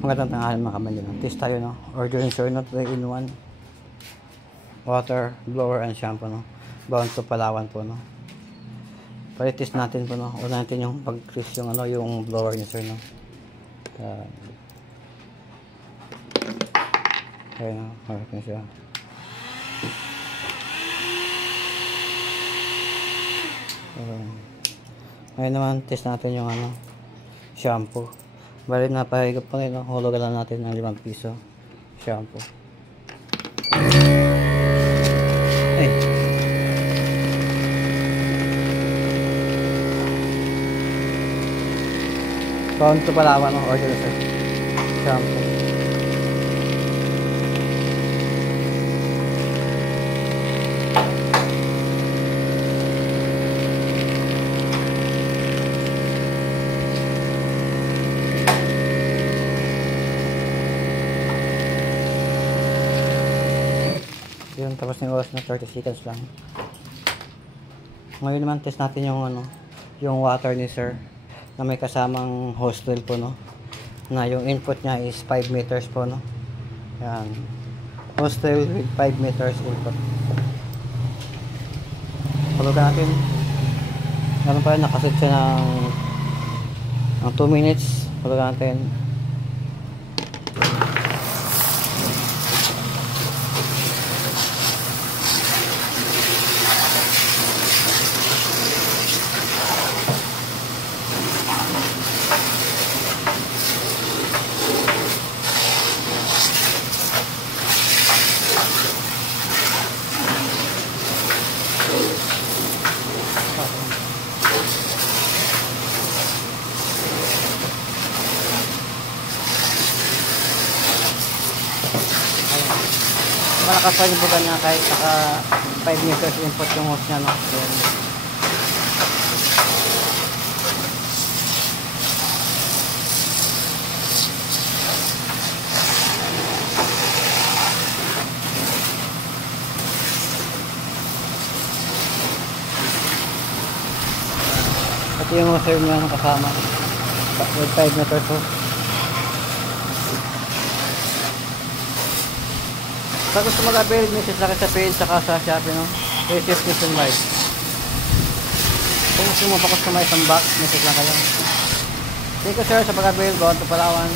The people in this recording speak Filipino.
Magandang tanghali mga kamanyo. Test tayo, no? Order in sir, no? 3-in-1 water, blower, and shampoo, no? Bound to Palawan po, no? Palitest natin po, no? Una natin yung pag-crease yung ano, yung blower ni sir, no? Ayan, no? Harap na siya. Ngayon naman, test natin yung ano, shampoo. Bali na pahigap pa rin, no? Hulugan lang natin ng 5 piso shampoo. Ay. Bound to Palawan, no? Order sir. Shampoo. Yun, tapos yung oras na 30 seconds lang. Ngayon naman test natin yung ano, yung water ni sir na may kasamang hose drill po, no, na yung input niya is 5 meters po, no. Yan, hose drill with 5 meters input. Hulugan natin. Meron pa rin, nakaset siya ng 2 minutes. Hulugan natin. Malakas pa yung buga niya kahit naka 5 meters input yung hose niya, no. Then, pati yung hose niya kasama with 5 meters hose. Sa gusto mag-avail, message lang sa page saka sa Shopee, no? Receive nationwide. Kung gusto mo pa customize ang box, message lang kayo. Thank you sir sa pag-avail. Bound to Palawan.